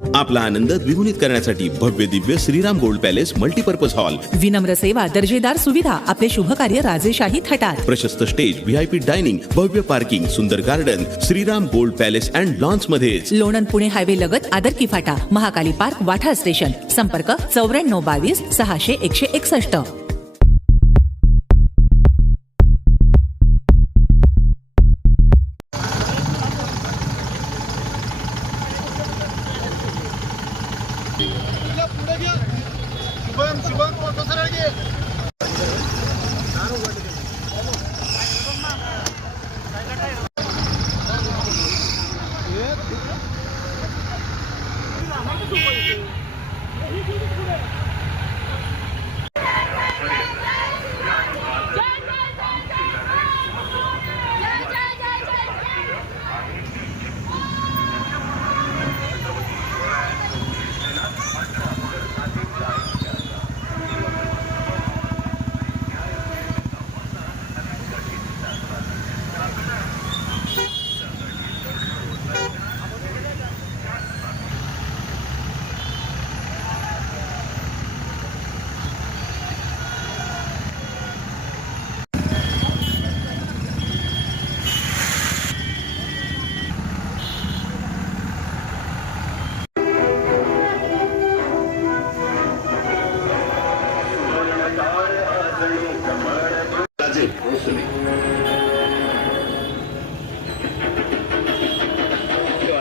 आपला आनंद द्विगुणित करण्यासाठी भव्य Divya Shriram gold palace multipurpose hall, विनम्र सेवा, दर्जेदार सुविधा, आपले शुभ कार्य राजेशाही थाटात, प्रशस्त स्टेज, VIP डायनिंग, भव्य पार्किंग, सुंदर garden, Shriram gold palace and lawns मध्येच. लोणंद पुणे हायवे लगत आदरकी फाटा, महाकाली पार्क, वाठा स्टेशन. संपर्क 9422 600 161.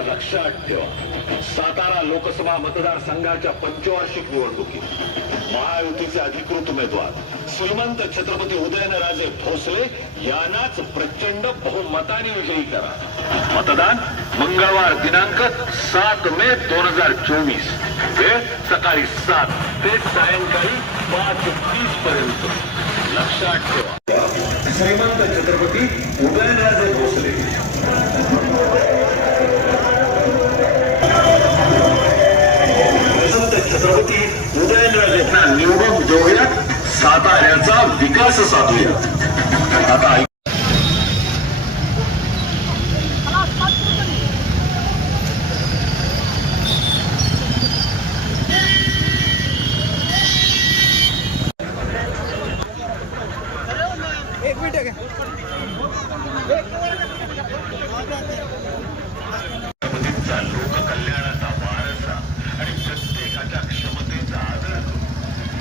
लक्षात ठेवा, सातारा लोकसभा मतदारसंघाच्या पंचवार्षिक निवडणुकीत महायुतीचे अधिकृत उमेदवार श्रीमंत छत्रपती उदयनराजे भोसले यांनाच प्रचंड बहुमताने विजयी करा. मतदान मंगळवार दिनांक 7 मे 2024. वेळ सकाळी 7 ते सायंकाळी 5:30 पर्यंत. लक्षात ठेवा, श्रीमंत छत्रपती उदयनराजे भोसले. छत्रपती उदयनराजेंना निवडून देऊया, साताऱ्याचा विकास साधूया. आता एक मिनिट लोककल्याणाचा वारसा आणि प्रत्येकाच्या क्षमतेचा आदर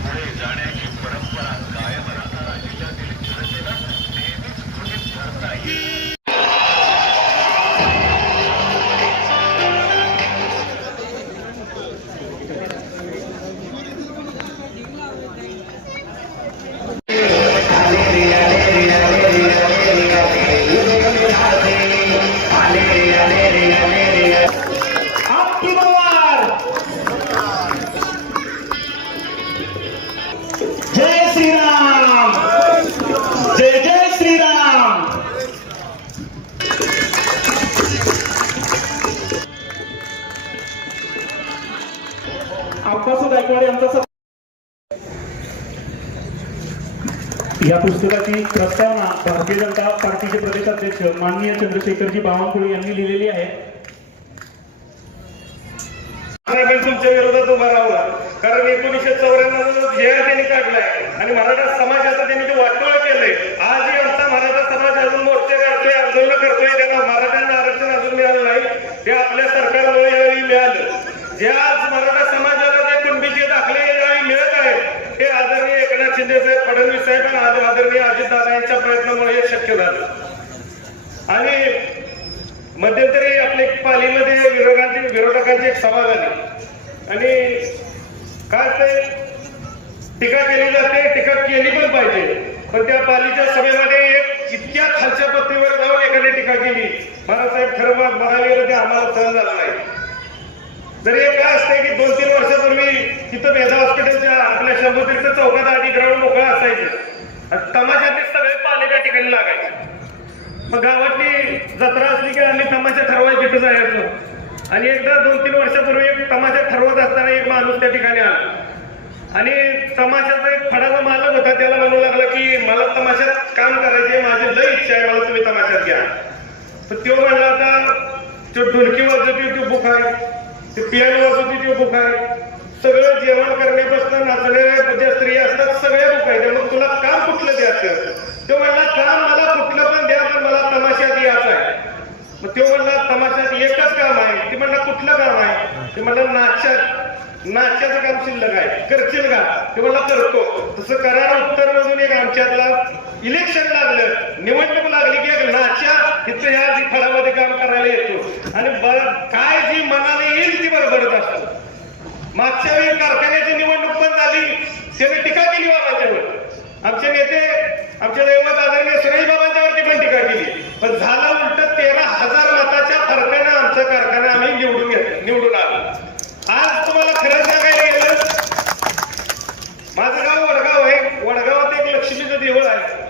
पुढे जाण्याची परंपरा कायम राहणारा जिल्ह्यातील जनतेला नेहमीच गृहीत धरता येईल. जय श्रीराम, जय जय श्रीराम. अप्पासू गायकवाड यांचा या पुस्तकाची प्रस्तावना भारतीय जनता पार्टीचे प्रदेशाध्यक्ष माननीय चंद्रशेखरजी बावनकुळे यांनी लिहिलेली आहे. तुमच्या विरोधात उभा राहूया, कारण 1994 जे त्यांनी काढलाय आणि मराठा समाजाचं त्यांनी जे वाटोळ केलंय. आजही आमचा मराठा समाज अजून मोर्चे काढतोय, आंदोलन करतोय. त्यांना मराठ्यांना आरक्षण अजून मिळालं नाही, ते आपल्या सरकारमुळे यावेळी मिळालं. जे आज मराठा समाजाला जे कुणबीचे दाखले यावेळी मिळत आहेत, हे आदरणीय एकनाथ शिंदे साहेब, फडणवीस साहेब आणि आदरणीय अजितदादा यांच्या प्रयत्नामुळे हे शक्य झालं. आणि मध्यंतरी आपल्या पालीमध्ये विरोधकांची एक सभा झाली आणि काय ते टीका केली जाते, टीका केली पण पाहिजे. पण त्या पालीच्या सभेमध्ये एक इतक्या खालच्या पत्तीवर जाऊन एकाने टीका केली. बाळासाहेब खरं म्हणाले गेलं ते आम्हाला सहन झालं नाही. जर हे काय असते की 2-3 वर्षापूर्वी तिथं मेधा हॉस्पिटलच्या आपल्या शंभूतीर्थ चौकात आधी ग्राउंड मोकळा असायचं, तमाशातले सगळे पाले त्या ठिकाणी लागायचे. मग गावातली जत्रा असली की आम्ही तमाशा ठरवायला तिथं जायचो. आणि एकदा 2-3 वर्षापूर्वी एक तमाशा ठरवत असताना एक माणूस त्या ठिकाणी आला आणि तमाशाचा एक फडाचा मालक होता. त्याला म्हणू लागला की मला तमाशात काम करायचे, माझी लई इच्छा आहे, मला तुम्ही तमाशात घ्या. तर तो म्हणला आता तो ढोलकी वाजवते, तो बुक आहे, ते पियानो वाजवते ते बुक आहे, सगळं जेवण करण्यापासून नाचणाऱ्या ज्या स्त्री असतात सगळ्या बुक आहे. मग तुला काम कुठलं द्यायचं? तो म्हणला काम मला कुठलं पण द्या, पण मला तमाशात यायचं आहे. मग तो म्हणला तमाशात एकच काम आहे. ते म्हणला कुठलं काम आहे? ते म्हणला नाच्याचं काम शिल्लक आहे, करशील का? ते म्हणला करतो. तसं कराड उत्तर मधून एक आमच्यातला इलेक्शन लागलं, निवडणूक लागली की एक नाच्या इथं ह्या फळामध्ये काम करायला येतो आणि काय जी मनाला येईल ती बडबडत असतो. मागच्या वेळी कारखान्याची निवडणूक पण झाली, त्याने टीका केली बाबांच्यावर. आमचे नेते आमच्या दैवत आदरणीय सुरेश बाबांच्यावरती पण टीका केली, पण झालं उलट 13,000 मताच्या फरकाने आमचा कारखाना आम्ही निवडून आलो. आज तुम्हाला खरं सांगायला गेलं, माझं गाव वडगाव आहे. वडगावात एक लक्ष्मीचं देऊळ आहे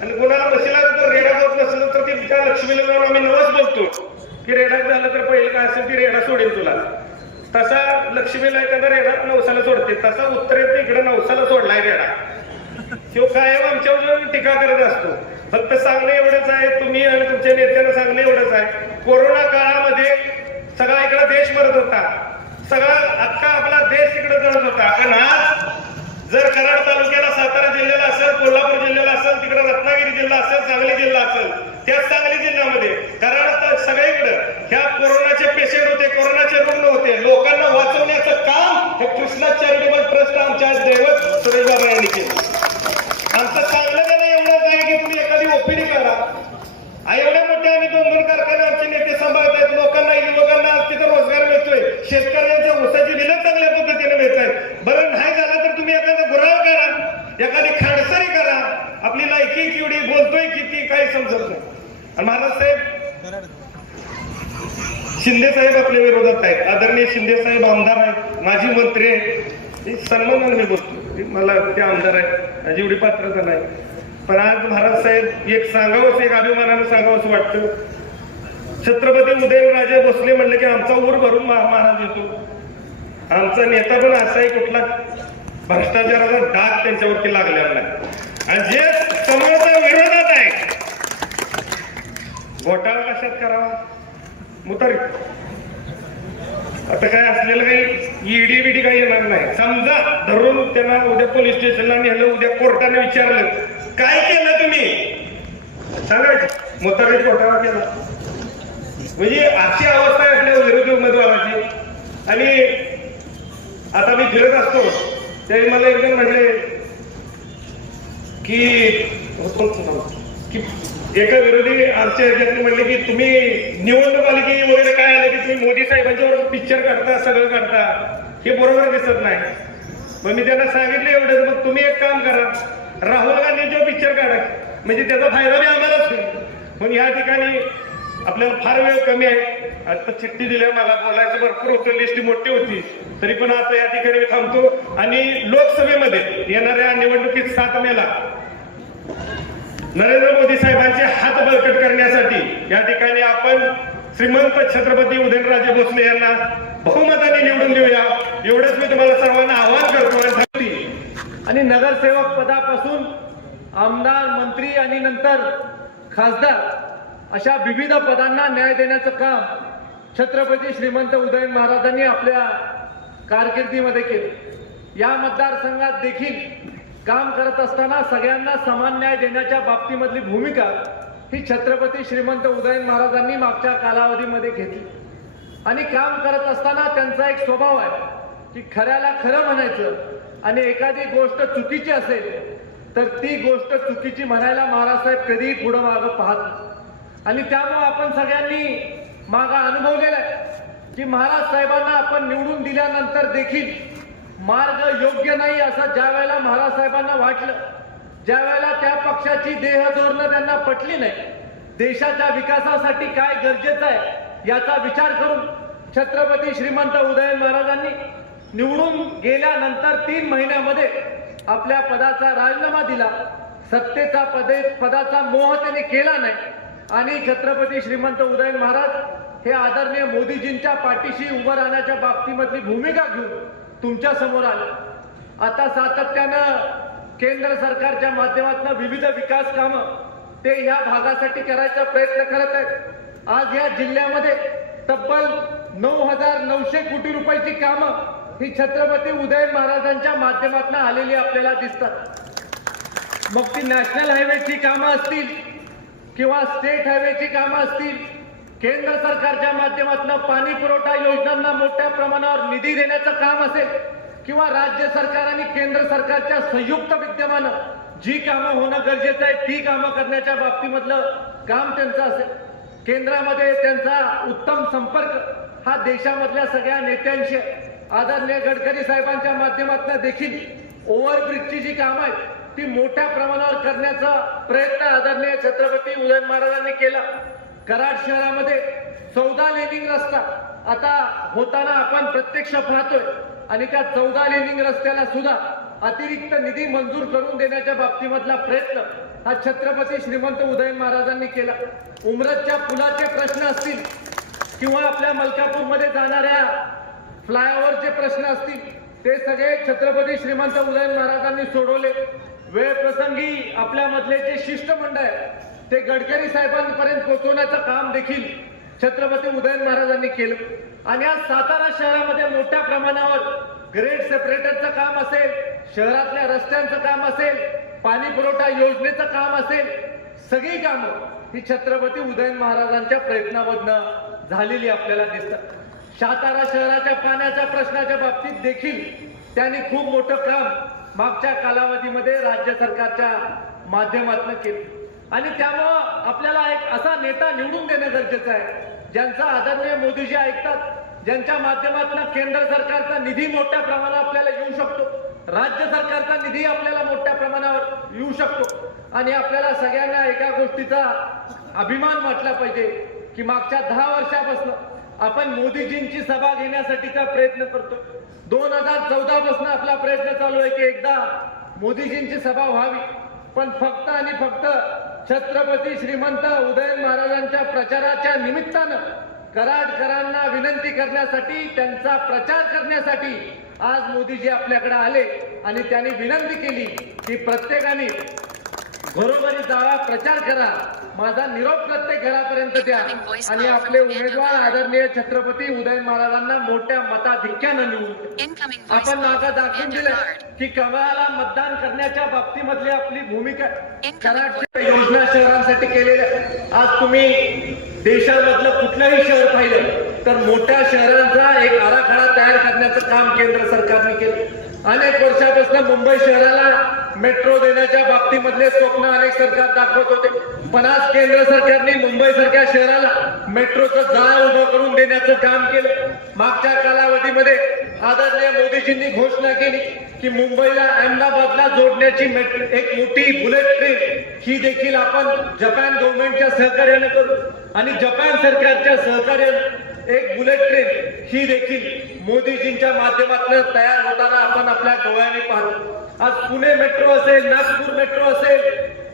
आणि कोणाला बसला तर रेडा होत नसलं तर ते त्या लक्ष्मीला जाऊन आम्ही नवस बोलतो की रेडा झालं तर पहिलं काय असेल ती रेडा सोडेल तुला. तसा लक्ष्मीला एखादा रेडा नवसाला सोडते, तसा उत्तरेत इकडे नवसाला सोडलाय रेडा. तो कायम आमच्यावर टीका करत असतो. फक्त सांगणं एवढंच आहे, तुम्ही आणि तुमच्या नेत्यानं सांगणं एवढंच आहे, कोरोना काळामध्ये सगळा इकडे देश मरत होता, सगळा अख्खा आपला देश इकडे जळत होता. पण आज जर कराड तालुक्याला सातारा जिल्ह्याला असेल, कोल्हापूर जिल्ह्याला असेल, तिकडे रत्नागिरी जिल्हा असेल, सांगली जिल्हा असेल, त्याच सांगली जिल्ह्यामध्ये कराड सगळीकडे ह्या कोरोनाचे पेशंट होते, कोरोनाचे रुग्ण होते. लोकांना वाचवण्याचं काम हे कृष्णा चॅरिटेबल ट्रस्ट आमच्या दैवत सुरेश बाबा यांनी केलं. आमचं चांगलं त्याला एवढंच आहे की तुम्ही एखादी ओपीडी करा. एवढ्या मोठ्या आम्ही 2-2 कारखाने आमचे नेते सांभाळत आहेत. लोकांना तिथं रोजगार मिळतोय, शेतकऱ्यांच्या ऊसाची बिलं चांगल्या पद्धतीने मिळत आहेत. बरं नाही झालं तर तुम्ही एखादा गुराळ करा, एखादी खाडसरी करा. आपली लायकी केवढी, बोलतोय किती, काही समजत नाही. आणि महाराज साहेब शिंदे साहेब आपल्या विरोधात आहेत. आदरणीय शिंदे साहेब आमदार आहेत, माजी मंत्री आहेत. सन्मानाने मी बोलतो, मला ते आमदार आहेत, माझी एवढी पात्रता नाही. पण आज महाराज साहेब एक सांगावंच, एक अभिमानानं सांगावंच वाटतं. छत्रपती उदयनराजे भोसले म्हणले की आमचा ऊर भरून महाराज येतो. आमचा नेता पण असा आहे, कुठला भ्रष्टाचाराचा डाग त्यांच्यावरती लागलेला नाही. आणि जे समोरच्या विरोधात आहे, घोटाळा कशात करावा, मुतारी आता काय असलेलं काही ईडी बिडी काही येणार नाही. समजा धरून त्यांना उद्या पोलीस स्टेशनला नेलं, उद्या कोर्टाने विचारलं काय केलं तुम्ही, सांगायचं मुतारीत घोटाळा केला. म्हणजे अशी अवस्था आहे आपल्या विरोधी उमेदवाराची. आणि आता मी फिरत असतो त्यावेळी मला एकदम म्हणले की एका विरोधी आमच्या ह्याच्यातले म्हणले की तुम्ही निवडणूक आली की वगैरे काय आलं की तुम्ही मोदी साहेबांच्यावर पिक्चर काढता, सगळं काढता, हे बरोबर दिसत नाही. मग मी त्यांना सांगितलं एवढंच, मग तुम्ही एक काम करा, राहुल गांधींच्या पिक्चर काढा, म्हणजे त्याचा फायदा बी आम्हालाच होईल. पण या ठिकाणी आपल्याला फार वेळ कमी आहे. आता चिठ्ठी दिल्या, मला बोलायचं भरपूर होतं, लिस्ट मोठी होती, तरी पण आता या ठिकाणी मी थांबतो. आणि लोकसभेमध्ये येणाऱ्या निवडणुकीत 7 मेला नरेंद्र मोदी साहेबांचे हात बळकट करण्यासाठी या ठिकाणी आपण श्रीमंत छत्रपती उदयनराजे भोसले यांना बहुमताने निवडून देऊया, एवढंच मी तुम्हाला सर्वांना आवाहन करतो. आणि नगरसेवक पदापासून आमदार, मंत्री आणि नंतर खासदार अशा विविध पदांना न्याय देण्याचं काम छत्रपती श्रीमंत उदयन महाराजांनी आपल्या कारकिर्दीमध्ये केलं. या मतदारसंघात देखील काम करत असताना सगळ्यांना समान न्याय देण्याच्या बाबतीमधली भूमिका ही छत्रपती श्रीमंत उदयन महाराजांनी मागच्या कालावधीमध्ये घेतली. आणि काम करत असताना त्यांचा एक स्वभाव आहे की खऱ्याला खरं म्हणायचं, आणि एखादी गोष्ट चुकीची असेल तर ती गोष्ट चुकीची म्हणायला महाराजसाहेब कधीही पुढं मागं पाहत नाही. आणि त्यामुळे आपण सगळ्यांनी मागं अनुभवलेलं आहे की महाराज साहेबांना आपण निवडून दिल्यानंतर देखील मार्ग योग्य नाही असं ज्या वेळेला महाराज साहेबांना वाटलं, ज्या वेळेला त्या पक्षाची देहधोरणं त्यांना पटली नाही, देशाच्या विकासासाठी काय गरजेचं आहे याचा विचार करून छत्रपती श्रीमंत उदयन महाराजांनी निवडून गेल्यानंतर 3 महिन्यामध्ये आपल्या पदाचा राजीनामा दिला. सत्तेचा पदाचा मोह त्यांनी केला नाही आणि छत्रपती श्रीमंत उदयन महाराज हे आदरणीय मोदीजींच्या पाठीशी उभं राहण्याच्या बाबतीमधली भूमिका घेऊन तुमच्या समोर आले. आता सातत्यानं केंद्र सरकारच्या माध्यमातून विविध विकास कामं ते ह्या भागासाठी करायचा प्रयत्न करत आहेत. आज या जिल्ह्यामध्ये तब्बल 9,900 कोटी रुपयाची कामं ही छत्रपती उदयन महाराजांच्या माध्यमातून आलेली आपल्याला दिसतात। मग ती नॅशनल हायवेची कामं असतील किंवा स्टेट हायवेची कामं असतील, केंद्र सरकारच्या माध्यमातून पाणी पुरवठा योजनांना मोठ्या प्रमाणावर निधी देण्याचं काम असेल किंवा राज्य सरकार आणि केंद्र सरकारच्या संयुक्त विद्यमानं जी कामं होणं गरजेचं आहे ती कामं करण्याच्या बाबतीमधलं काम त्यांचं असेल। केंद्रामध्ये त्यांचा उत्तम संपर्क हा देशामधल्या सगळ्या नेत्यांशी आदरणीय गडकरी साहेबांच्या माध्यमातून देखील ओव्हरब्रिजची जी कामं आहेत ती मोठ्या प्रमाणावर करण्याचा प्रयत्न आदरणीय छत्रपती उदयन महाराजांनी केला। कराड शहरामध्ये 14 लेनिंग रस्ता आता होताना आपण प्रत्यक्ष पाहतोय आणि त्या 14 लेनिंग रस्त्याला सुद्धा अतिरिक्त निधी मंजूर करून देण्याच्या बाबतीमधला प्रयत्न हा छत्रपती श्रीमंत उदयन महाराजांनी केला। उमरतच्या पुलाचे प्रश्न असतील किंवा आपल्या मलकापूरमध्ये जाणाऱ्या फ्लायओव्हरचे प्रश्न असतील ते सगळे छत्रपती श्रीमंत उदयन महाराजांनी सोडवले। वेळ प्रसंगी आपल्या मधले जे शिष्टमंडळ आहे ते गडकरी साहेबांपर्यंत पोहोचवण्याचं काम देखील छत्रपती उदयन महाराजांनी केलं। आणि आज सातारा शहरामध्ये मोठ्या प्रमाणावर ग्रेड सेपरेटरचं काम असेल, शहरातल्या रस्त्यांचं काम असेल, पाणी पुरवठा योजनेचं काम असेल, सगळी कामं ही छत्रपती उदयन महाराजांच्या प्रयत्नामधनं झालेली आपल्याला दिसतात। सातारा शहराच्या पाण्याच्या प्रश्नाच्या बाबतीत देखील त्यांनी खूप मोठं काम मागच्या कालावधीमध्ये राज्य सरकारच्या माध्यमातून केलं। आणि त्यामुळं आपल्याला एक असा नेता निवडून देणं गरजेचं आहे ज्यांचा आदरणीय मोदीजी ऐकतात, ज्यांच्या माध्यमातून केंद्र सरकारचा निधी मोठ्या प्रमाणावर आपल्याला येऊ शकतो, राज्य सरकारचा निधी आपल्याला मोठ्या प्रमाणावर येऊ शकतो। आणि आपल्याला सगळ्यांना एका गोष्टीचा अभिमान वाटला पाहिजे की मागच्या 10 वर्षापासून आपण मोदीजींची सभा घेण्यासाठीचा प्रयत्न करतो। 2014 पासून आपला प्रयत्न चालू आहे की एकदा मोदीजींची सभा व्हावी, पण फक्त आणि फक्त छत्रपती श्रीमंत उदयन महाराजांच्या प्रचाराच्या निमित्तानं कराडकरांना विनंती करण्यासाठी, त्यांचा प्रचार करण्यासाठी आज मोदीजी आपल्याकडे आले आणि त्यांनी विनंती केली की प्रत्येकाने घरोघरी जावा, प्रचार करा, माझा निरोप प्रत्येक घरापर्यंत द्या आणि आपले उमेदवार आदरणीय छत्रपती उदयन महाराजांना मोठ्या मताधिक्यानं निवडून आपण मागं दाखवून दिलं की कमळाला मतदान करण्याच्या बाबतीमधली आपली भूमिका कराडच्या योजना शहरांसाठी केलेल्या। आज तुम्ही देशामधलं कुठलंही शहर पाहिलं तर मोठ्या शहरांचा एक आराखडा तयार करण्याचं काम केंद्र सरकारने केलं। अनेक वर्षापासून मुंबई शहराला मेट्रो देण्याच्या बाबतीमधले स्वप्न अनेक सरकार दाखवत होते, पण आज केंद्र सरकारने मुंबई सारख्या शहराला मेट्रोचं जाळं उभं करून देण्याचं काम केलं। मागच्या कालावधीमध्ये आदरणीय मोदीजींनी घोषणा केली की मुंबईला अहमदाबादला जोडण्याची एक मोठी बुलेट ट्रेन ही देखील आपण जपान गव्हर्नमेंटच्या सहकार्याने करू आणि जपान सरकारच्या सहकार्याने एक बुलेट ट्रेन ही देखील मोदीजींच्या माध्यमातून तयार होताना आपण आपल्या डोळ्यांनी पाहतो। आज पुणे मेट्रो असेल, नागपूर मेट्रो असेल,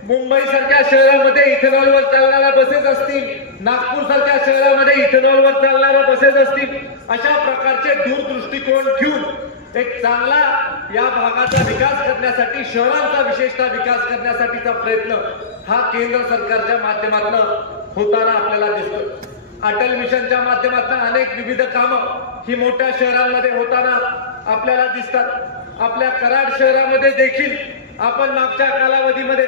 मुंबई सारख्या शहरामध्ये इथेनॉलवर चालणाऱ्या बसेस असतील, नागपूर सारख्या शहरामध्ये इथेनॉलवर चालणाऱ्या बसेस असतील, अशा प्रकारचे दूरदृष्टिकोन ठेवून एक चांगला या भागाचा विकास करण्यासाठी, शहरांचा विशेषतः विकास करण्यासाठीचा प्रयत्न हा केंद्र सरकारच्या माध्यमातून होताना आपल्याला दिसतो। अटल मिशनच्या माध्यमातून अनेक विविध कामं ही मोठ्या शहरांमध्ये होताना आपल्याला दिसतात। आपल्या कराड शहरामध्ये देखील आपण मागच्या कालावधीमध्ये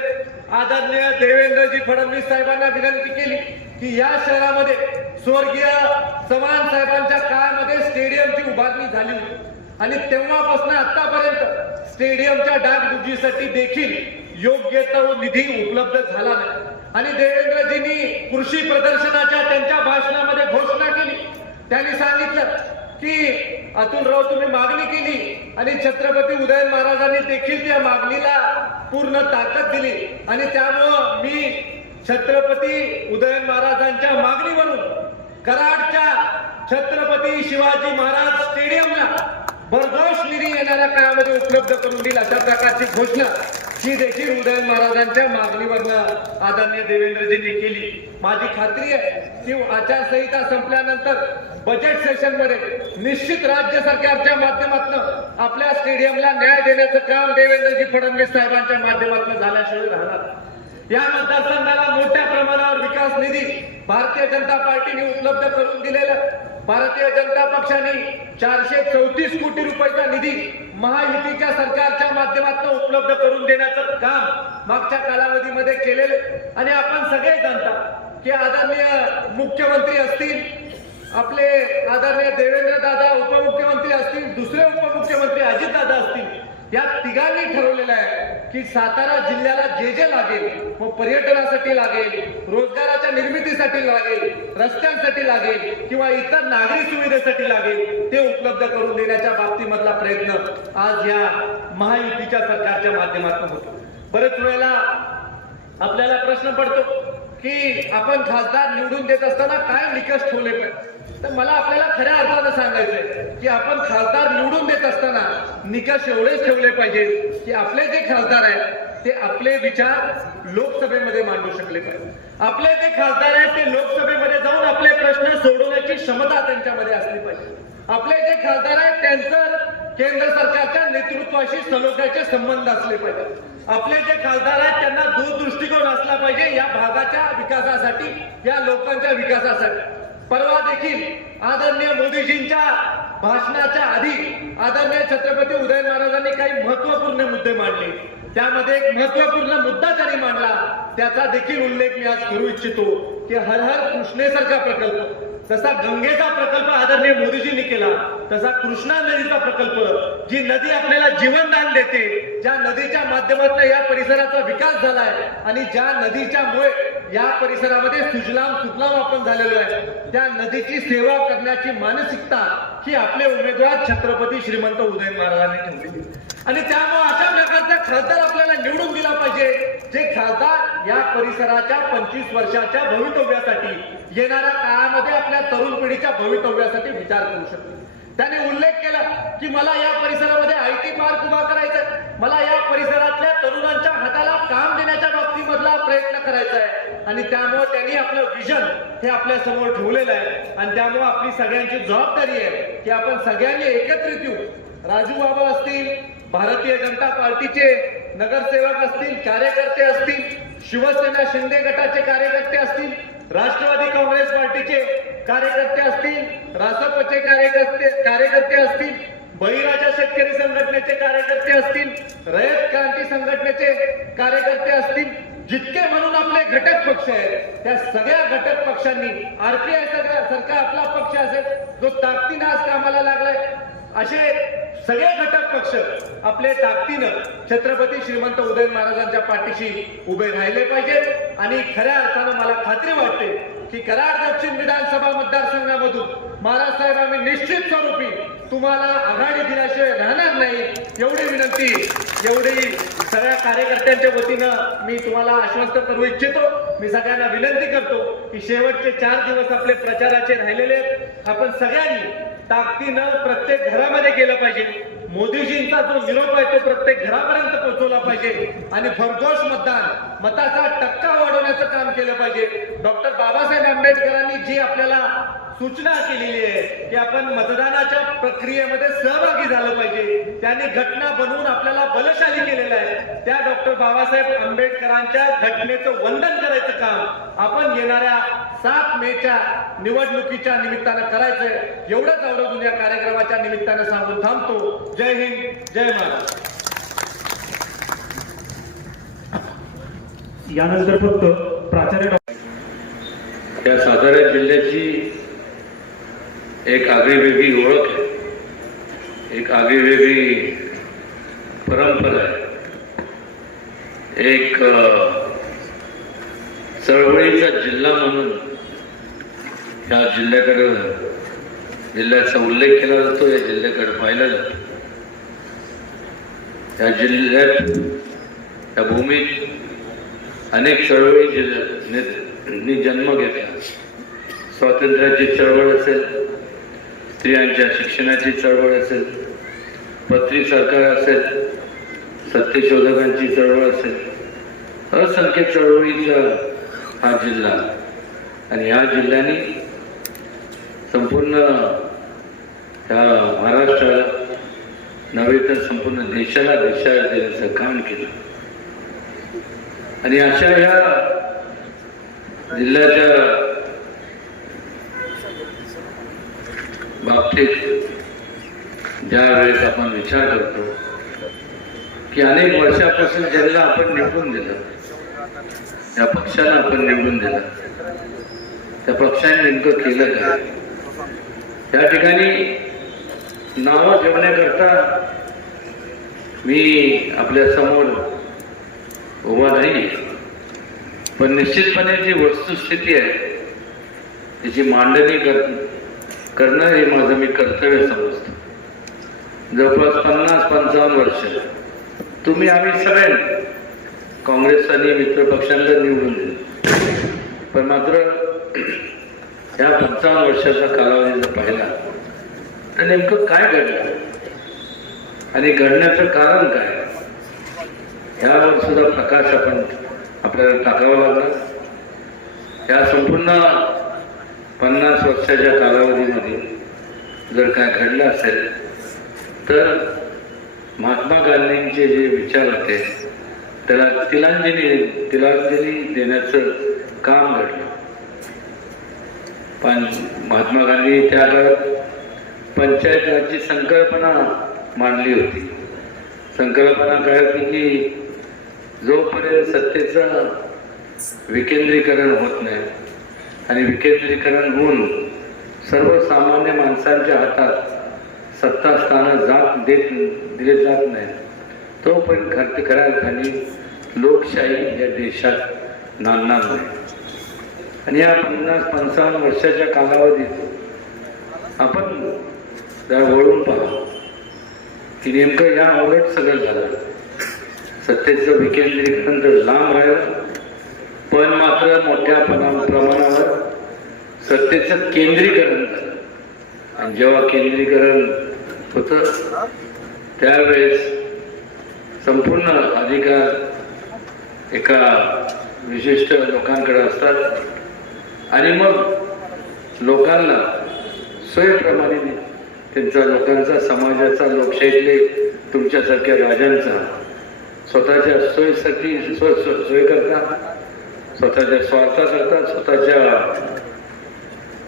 आदरणीय देवेंद्रजी फडणवीस साहेबांना विनंती केली की या शहरामध्ये स्वर्गीय चव्हाण साहेबांच्या काळामध्ये स्टेडियमची उभारणी झाली होती आणि तेव्हापासून आतापर्यंत स्टेडियमच्या डागडुजीसाठी देखील योग्य तो निधी उपलब्ध झाला नाही। आणि देवेंद्रजींनी कृषी प्रदर्शनाच्या त्यांच्या भाषणामध्ये घोषणा केली, त्यांनी सांगितलं की अतुलराव तुम्ही मागणी केली आणि छत्रपती उदयन महाराजांनी देखील त्या मागणीला पूर्ण ताकद दिली आणि त्यामुळं मी छत्रपती उदयन महाराजांच्या मागणीवरून कराडच्या छत्रपती शिवाजी महाराज स्टेडियमला भरघोष निधी येणाऱ्या काळामध्ये उपलब्ध करून दिला, अशा प्रकारची घोषणा ही देखील उदयन महाराजांच्या मागणीवरनं आदरणीय देवेंद्रजींनी केली। माझी खात्री आहे की आचारसंहिता संपल्यानंतर बजेट सेशन मध्ये निश्चित राज्य सरकारच्या माध्यमातून आपल्या स्टेडियमला न्याय देण्याचं काम देवेंद्रजी फडणवीस साहेबांच्या माध्यमातून झाल्याशिवाय राहणार। या मतदारसंघाला मोठ्या प्रमाणावर विकास निधी भारतीय जनता पार्टीने उपलब्ध करून दिलेला भारतीय जनता पक्षाने 434 कोटी रुपयाचा निधी महायुतीच्या सरकारच्या माध्यमातून उपलब्ध करून देण्याचं काम मागच्या कालावधीमध्ये केलेले आणि आपण सगळे जाणता की आदरणीय मुख्यमंत्री असतील, आपले आदरणीय देवेंद्र दादा उपमुख्यमंत्री असतील, दुसरे उपमुख्यमंत्री अजित दादा असतील, या तिघांनी ठरवलेलं आहे की सातारा जिल्ह्याला जे जे लागेल, मग पर्यटनासाठी लागेल, रोजगाराच्या निर्मितीसाठी लागेल, रस्त्यांसाठी लागेल किंवा इतर नागरी सुविधेसाठी लागेल, ते उपलब्ध करून देण्याच्या बाबतीमधला प्रयत्न आज या महायुतीच्या सरकारच्या माध्यमातून होतो. बरेच वेळेला आपल्याला प्रश्न पडतो की आपण खासदार निवडून देत असताना काय निकष ठेवले पाहिजे. तर मला आपल्याला खऱ्या अर्थानं सांगायचंय की आपण खासदार निवडून देत असताना निकष एवढेच ठेवले पाहिजे की आपले जे खासदार आहेत ते आपले विचार लोकसभेमध्ये मांडू शकले पाहिजे. आपले जे खासदार आहेत ते लोकसभेमध्ये जाऊन आपले प्रश्न सोडवण्याची क्षमता त्यांच्यामध्ये असली पाहिजे. आपले जे खासदार आहेत त्यांचं केंद्र सरकारच्या नेतृत्वाशी सलोख्याचे संबंध असले पाहिजे. आपले जे खासदार आहेत त्यांना दूरदृष्टिकोन असला पाहिजे या भागाच्या विकासासाठी, या लोकांच्या विकासासाठी. परवा देखील आदरणीय मोदीजींच्या भाषणाच्या आधी आदरणीय छत्रपती उदयन महाराजांनी काही महत्वपूर्ण मुद्दे मांडले. त्यामध्ये एक महत्वपूर्ण मुद्दा त्यांनी मांडला, त्याचा देखील उल्लेख मी आज करू इच्छितो की हर हर कृष्णेसारखा प्रकल्प, जसा गंगेचा प्रकल्प आदरणीय मोदीजींनी केला, तसा कृष्णा नदीचा प्रकल्प, जी नदी आपल्याला जीवनदान देते, ज्या नदीच्या माध्यमातून या परिसराचा विकास झालाय आणि ज्या नदीच्यामुळे या परिसरामध्ये सुजलाम सुफलाम आपण झालेलो आहे, त्या नदीची सेवा करण्याची मानसिकता ही आपले उमेदवार छत्रपती श्रीमंत उदयन महाराजांनी ठेवली. आणि त्यामुळे अशा प्रकारचा खासदार आपल्याला निवडून दिला पाहिजे, जे खासदार या परिसराच्या 25 वर्षाच्या भवितव्यासाठी, येणाऱ्या काळामध्ये आपल्या तरुण पिढीच्या भवितव्यासाठी विचार करू शकतो. त्याने उल्लेख केला की मला या परिसरामध्ये IT पार्क उभा करायचा आहे, मला या परिसरातल्या तरुणांच्या हाताला काम देण्याच्या बाबतीमधला प्रयत्न करायचा आहे. आणि त्यामुळे त्यांनी आपलं विजन हे आपल्या समोर ठेवलेलं आहे. आणि त्यामुळे आपली सगळ्यांची जबाबदारी आहे की आपण सगळ्यांनी एकत्रित येऊ. राजू बाबा असतील, भारतीय जनता पार्टीचे नगरसेवक असतील, कार्यकर्ते असतील, शिवसेना शिंदे गटाचे कार्यकर्ते असतील, राष्ट्रवादी काँग्रेस पार्टीचे कार्यकर्ते असतील, रासपचे कार्यकर्ते असतील, बळीराजा शेतकरी संघटनेचे कार्यकर्ते असतील, रयत क्रांती संघटनेचे कार्यकर्ते असतील, जितके म्हणून आपले घटक पक्ष आहेत त्या सगळ्या घटक पक्षांनी, RPI सारखा आपला पक्ष असेल जो ताकदीनं आज कामाला लागलाय, असे सगळे घटक पक्ष आपले ताकदीनं छत्रपती श्रीमंत उदयन महाराजांच्या पाठीशी उभे राहिले पाहिजेत. आणि खऱ्या अर्थानं मला खात्री वाटते की कराड दक्षिण विधानसभा मतदारसंघामधून महाराज साहेब आम्ही निश्चित स्वरूपी तुम्हाला आघाडी दिल्याशिवाय राहणार नाही, एवढी विनंती, एवढी सगळ्या कार्यकर्त्यांच्या वतीनं मी तुम्हाला आश्वस्त करू इच्छितो. मी सगळ्यांना विनंती करतो की शेवटचे 4 दिवस आपले प्रचाराचे राहिलेले आहेत, आपण सगळ्यांनी ताकदीनं प्रत्येक घरामध्ये गेलं पाहिजे. मोदीजींचा जो निरोप आहे तो प्रत्येक घरापर्यंत पोहोचवला पाहिजे आणि भरघोष मताचा टक्का वाढवण्याचं काम केलं पाहिजे. डॉक्टर बाबासाहेब आंबेडकरांनी जी आपल्याला सूचना केलेली आहे की आपण मतदानाच्या प्रक्रियेमध्ये सहभागी झालं पाहिजे, त्यांनी घटना बनवून आपल्याला बलशाली केलेलं आहे. त्या डॉक्टर बाबासाहेब आंबेडकरांच्या घटनेचं वंदन करायचं काम आपण येणाऱ्या 7 मेच्या निवडणुकीच्या निमित्तानं करायचंय. एवढंच आवर्जून या कार्यक्रमाच्या निमित्तानं सांगून थांबतो. जय हिंद, जय महाराष्ट्र. यानंतर फक्त प्राचार्य या सातारा जिल्ह्याची एक आगळीवेगळी ओळख आहे, एक आगळीवेगळी परंपरा आहे, एक चळवळीचा जिल्हा म्हणून ह्या जिल्ह्याचा उल्लेख केला जातो, या जिल्ह्याकडे पाहिलं जातं. या जिल्ह्यात, या भूमीत अनेक चळवळी जन्म घेतला. स्वातंत्र्याची चळवळ असेल, स्त्रियांच्या शिक्षणाची चळवळ असेल, पत्री सरकार असेल, सत्यशोधकांची चळवळ असेल, असंख्य चळवळीचा हा जिल्हा. आणि ह्या जिल्ह्याने संपूर्ण ह्या महाराष्ट्राला नव्हे तर संपूर्ण देशाला दिशा देण्याचं काम केलं. आणि अशा ह्या जिल्ह्याच्या बाबतीत ज्या वेळेस आपण विचार करतो की अनेक वर्षापासून ज्यांना आपण निवडून दिलं, त्या पक्षाला आपण निवडून दिलं, त्या पक्षाने नेमकं केलं काय, त्या ठिकाणी नावं ठेवण्याकरता मी आपल्या समोर उभा नाही, पण निश्चितपणे जी वस्तुस्थिती आहे त्याची मांडणी करणं हे माझं मी कर्तव्य समजतो. जवळपास 50-55 वर्ष तुम्ही आम्ही सगळ्यांनी काँग्रेस आणि मित्र पक्षांना निवडून दिलं, पण मात्र या 55 वर्षाचा कालावधी जर पाहिला तर नेमकं काय घडलं आणि घडण्याचं कारण काय, यावर सुद्धा प्रकाश आपल्याला टाकावा लागला. या संपूर्ण 50 वर्षाच्या कालावधीमध्ये जर काय घडलं असेल तर महात्मा गांधींचे जे विचार होते त्याला तिलांजली देण्याचं काम घडलं. पण महात्मा गांधी त्या काळात पंचायत राजची संकल्पना मांडली होती. संकल्पना काय होती की जोपर्यंत सत्तेचं विकेंद्रीकरण होत नाही आणि विकेंद्रीकरण होऊन सर्वसामान्य माणसांच्या हातात सत्ता स्थानं दिले जात नाही तोपर्यंत खऱ्या अर्थाने लोकशाही या देशात नांदणार नाही. आणि या 50-55 वर्षाच्या कालावधीत आपण जरा वळून पाहा की नेमकं या उलट सगळं झालं. सत्तेचं विकेंद्रीकरण तर लांब राहिलं, पण मात्र मोठ्या प्रमाणावर सत्तेचं केंद्रीकरण झालं. आणि जेव्हा केंद्रीकरण होतं त्यावेळेस संपूर्ण अधिकार एका विशिष्ट लोकांकडे असतात आणि मग लोकांना सोयीप्रमाणे त्यांचा लोकांचा समाजाचा लोकशाहीतले तुमच्यासारख्या राजांचा स्वतःच्या सोयीसाठी सोय करतात, स्वतःच्या स्वार्थाकरता स्वतःच्या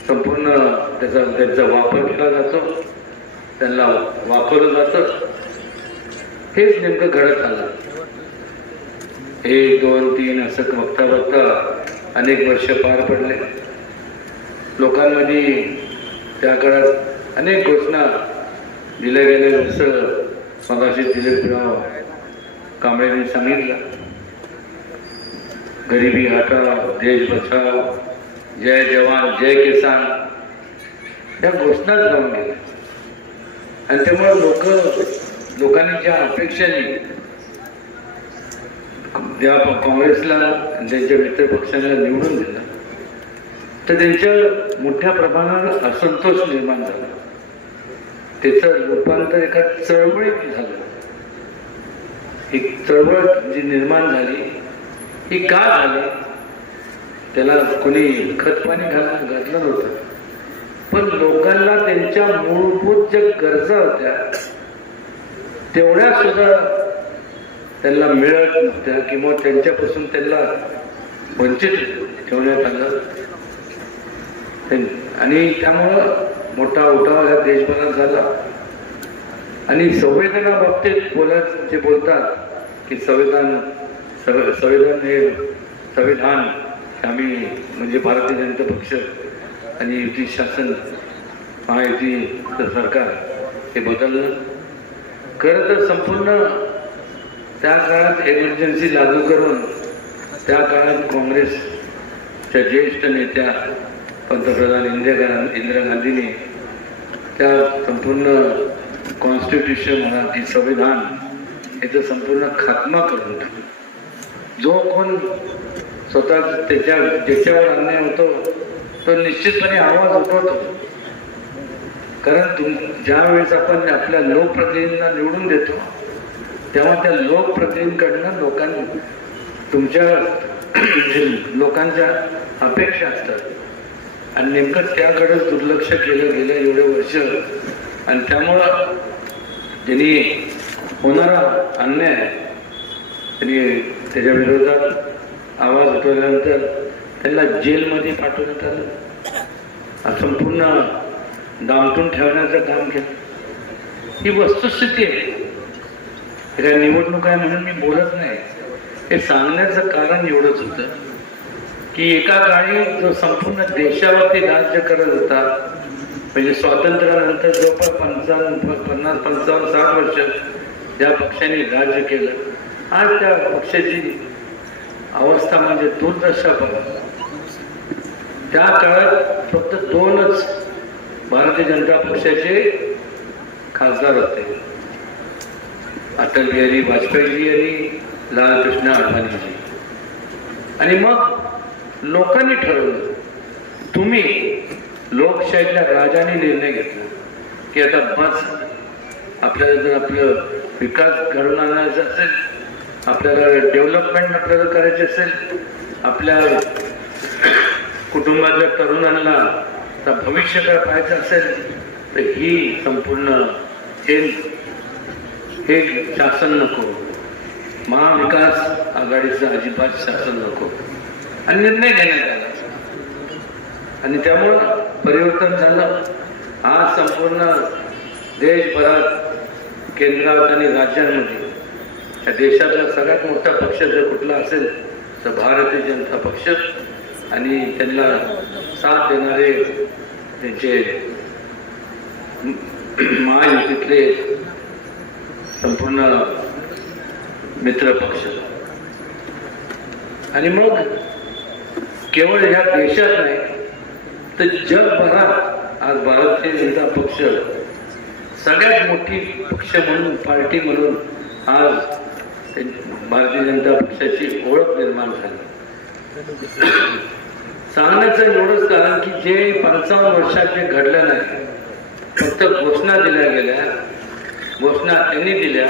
संपूर्ण त्यांचा वापर केला जातो, त्यांना वापरलं जातं. हेच नेमकं घडत आलं. 1, 2, 3 असं बघता बघता अनेक वर्ष पार पडले. लोकांमध्ये त्या काळात अनेक घोषणा दिल्या गेल्या, जसं मगाशी दिलीपराव कांबळेंनी सांगितलं, गरिबी हटाओ, देश बचाओ, जय जवान जय किसान, या घोषणाच लावून गेल्या. आणि त्यामुळे लोकांनी ज्या अपेक्षांनी ज्या काँग्रेसला त्यांच्या मित्र पक्षांना निवडून दिलं तर त्यांच्या मोठ्या प्रमाणावर असंतोष निर्माण झाला. त्याचं रूपांतर एका चळवळीत झालं. ही चळवळ जी निर्माण झाली ही का झाली, त्याला कोणी खतपाणी घातलं नव्हतं, पण लोकांना त्यांच्या मूलभूत ज्या गरजा होत्या तेवढ्या सुद्धा त्यांना मिळत नव्हत्या किंवा त्यांच्यापासून त्यांना वंचित ठेवण्यात आलं. आणि त्यामुळं मोठा उठाव या देशभरात झाला. आणि संविधाना बाबतीत जे बोलतात की संविधान आम्ही म्हणजे भारतीय जनता पक्ष आणि युती शासन महायुती सरकार हे बदललं. खरं तर संपूर्ण त्या काळात एमर्जन्सी लागू करून त्या काळात काँग्रेसच्या ज्येष्ठ नेत्या पंतप्रधान इंदिरा गांधींनी त्या संपूर्ण कॉन्स्टिट्यूशन म्हणा संविधान याचा संपूर्ण खात्मा करून टाकला. जो कोण स्वतः ज्याच्यावर अन्याय होतो तो निश्चितपणे आवाज उठवतो. कारण ज्या वेळेस आपण आपल्या लोकप्रतिनिधींना निवडून देतो तेव्हा त्या लोकप्रतिनिधींकडनं लोकांच्या अपेक्षा असतात आणि नेमकं त्याकडे दुर्लक्ष केलं गेलं एवढे वर्ष. आणि त्यामुळं ज्यांनी होणारा अन्याय त्यांनी त्याच्या विरोधात आवाज उठवल्यानंतर त्यांना जेलमध्ये पाठवण्यात आलं. संपूर्ण दामटून ठेवण्याचं काम केलं. ही वस्तुस्थिती आहे. हे काय निवडणूक आहे म्हणून मी बोलत नाही. हे सांगण्याचं कारण एवढंच होतं की एका काळी जो संपूर्ण देशावरती राज्य करत होता, म्हणजे स्वातंत्र्यानंतर जवळपास 50-55-60 वर्ष ज्या पक्षाने राज्य केलं, आज त्या पक्षाची अवस्था म्हणजे दुर्दशा बघा. त्या काळात फक्त 2च भारतीय जनता पक्षाचे खासदार होते, अटल बिहारी वाजपेयीजी आणि लालकृष्ण अडवाणीजी. आणि मग लोकांनी ठरवलं, तुम्ही लोकशाहीतल्या राजाने निर्णय घेतला की आता बस, आपल्याला जर आपलं विकास घडवून आणायचा असेल, आपल्याला डेव्हलपमेंट आपल्याला करायची असेल, आपल्या कुटुंबातल्या तरुणांना भविष्य काय पाहायचं असेल, तर ही संपूर्ण हे शासन नको, महाविकास आघाडीचं अजिबात शासन नको. आणि निर्णय घेण्यात आला आणि त्यामुळं परिवर्तन झालं. आज संपूर्ण देशभरात, केंद्रात आणि राज्यांमध्ये या देशातला सगळ्यात मोठा पक्ष जर कुठला असेल तर भारतीय जनता पक्ष, आणि त्यांना साथ देणारे त्यांचे महायुतीतले संपूर्ण मित्र पक्ष. आणि मग केवळ ह्या देशात नाही तर जगभरात आज भारतीय जनता पक्ष सगळ्यात मोठी पक्ष म्हणून, पार्टी म्हणून आज भारतीय जनता पक्षाची ओळख निर्माण झाली. सांगण्याचं एवढंच कारण की जे 55 वर्षात जे घडलं नाही, फक्त घोषणा दिल्या गेल्या, घोषणा त्यांनी दिल्या,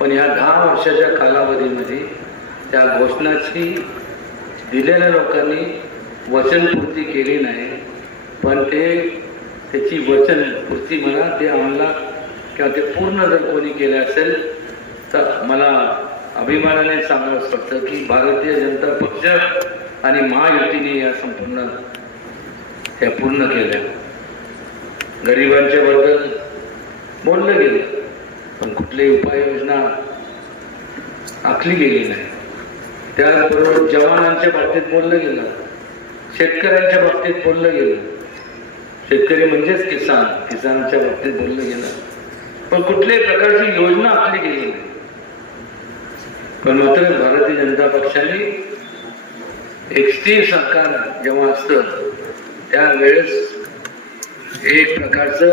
पण ह्या 10 वर्षाच्या कालावधीमध्ये त्या घोषणाची दिलेल्या लोकांनी वचनपूर्ती केली नाही. पण त्याची वचनपूर्ती म्हणा, ते अंमलात किंवा ते पूर्ण जर कोणी केले असेल तर मला अभिमानाने सांगावंच वाटतं की भारतीय जनता पक्ष आणि महायुतीने या संपूर्ण त्या पूर्ण केल्या. गरिबांच्या बद्दल बोललं गेलं, पण कुठलीही उपाययोजना आखली गेली नाही. त्याचबरोबर जवानांच्या बाबतीत बोललं गेलं, शेतकऱ्यांच्या बाबतीत बोललं गेलं, शेतकरी म्हणजेच किसानच्या बाबतीत बोललं गेलं, पण कुठल्याही प्रकारची योजना आखली गेली नाही. पण मात्र भारतीय जनता पक्षाने एक स्थिर सरकार जेव्हा असतं त्यावेळेस एक प्रकारचं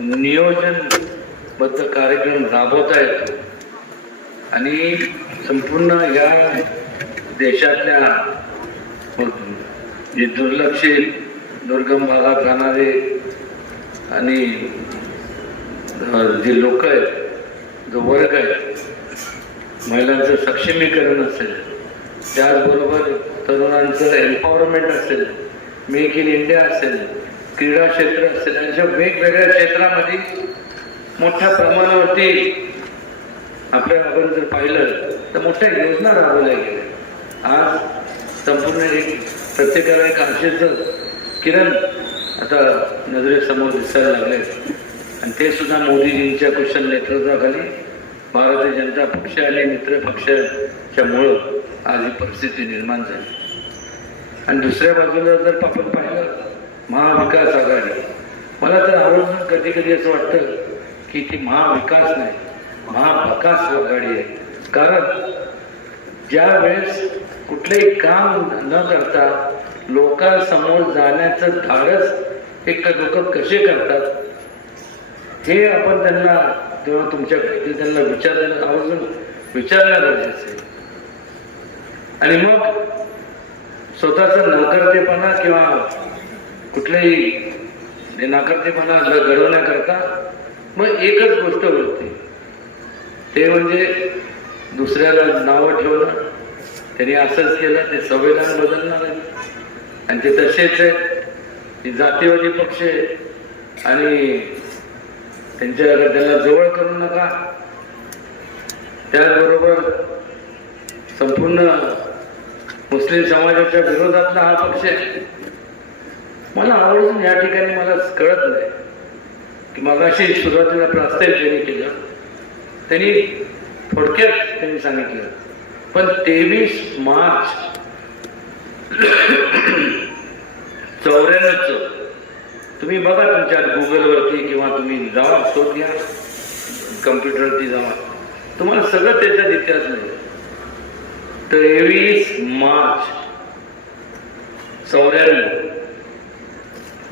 नियोजनबद्ध कार्यक्रम राबवता येतो आणि संपूर्ण या देशातल्या जे दुर्लक्षित, दुर्गम भागात राहणारे आणि जे लोक आहेत, जो वर्ग आहे, महिलांचं सक्षमीकरण असेल, त्याचबरोबर तरुणांचं एम्पॉवरमेंट असेल, मेक इन इंडिया असेल, क्रीडा क्षेत्र असेल, अशा वेगवेगळ्या क्षेत्रामध्ये मोठ्या प्रमाणावरती आपण जर पाहिलं तर मोठ्या योजना राबवल्या गेल्या. आज संपूर्ण प्रत्येकाला एक आशेचं किरण आता नजरेसमोर दिसायला लागले आणि ते सुद्धा मोदीजींच्या कुशल नेतृत्वाखाली भारतीय जनता पक्ष आणि मित्र पक्षाच्या मुळे आज ही परिस्थिती निर्माण झाली. आणि दुसऱ्या बाजूला जर आपण पाहिलं महाविकास आघाडी, मला तर आवर्जून कधी कधी असं वाटतं की ती महाविकास नाही, महाविकास आघाडी आहे. कारण ज्या वेळेस कुठलेही काम न करता लोकांसमोर जाण्याचं धाडस एक लोक कसे करतात हे आपण त्यांना तेव्हा त्यांना आवर्जून विचारणं गरजेचं आहे. आणि मग स्वतःचा नाकर्तेपणा किंवा कुठलेही नाकर्तेपणा घडवण्याकरता मग एकच गोष्ट होती, ते म्हणजे दुसऱ्याला नावं ठेवणं. त्यांनी असंच केलं, ते संविधान बदलणार आहे आणि ते तसेच आहे. जातीवादी पक्ष आणि त्यांना जवळ करू नका. त्याचबरोबर संपूर्ण मुस्लिम समाजाच्या विरोधातला हा पक्ष आहे. मला आवर्जून या ठिकाणी मला कळत नाही की मगाशी सुरुवातीला प्रास्ताविक ज्यांनी केलं त्यांनी थोडक्यात त्यांनी सांगितलं, पण 23 मार्च 94 तुम्ही बघा तुमच्या गुगलवरती किंवा तुम्ही जावा शोध घ्या, कम्प्युटरवरती जावा, तुम्हाला सगळं त्याच्यात इतिहास मिळेल. 23 मार्च 94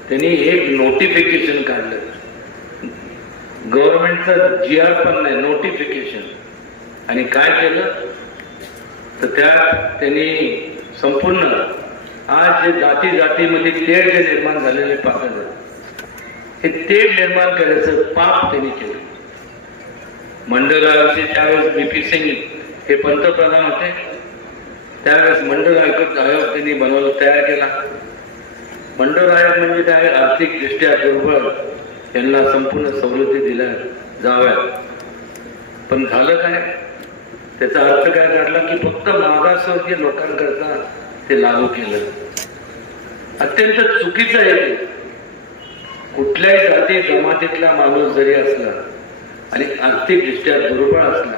त्यांनी एक नोटिफिकेशन काढलं. गव्हर्नमेंटचं GR पण नाही, नोटिफिकेशन. आणि काय केलं तर त्यात त्यांनी संपूर्ण आज जे जाती जातीमध्ये तेढ जे निर्माण झालेले पाकळ हे तेढ निर्माण करायचं पाप त्यांनी केलं. मंडल आयोगाचे त्यावेळेस BP सिंग हे पंतप्रधान होते, त्यावेळेस मंडल आयोग त्यांनी बनवलं, तयार केला. मंडळ आयोग म्हणजे काय, आर्थिकदृष्ट्या दुर्बल यांना संपूर्ण सवलती दिल्या जाव्यात. पण झालं काय, त्याचा अर्थ काय काढला की फक्त मागासवर्गीय लोकांकरता ते लागू केलं. अत्यंत चुकीचं आहे ते. कुठल्याही जाती जमातीतला माणूस जरी असला आणि आर्थिकदृष्ट्या दुर्बळ असला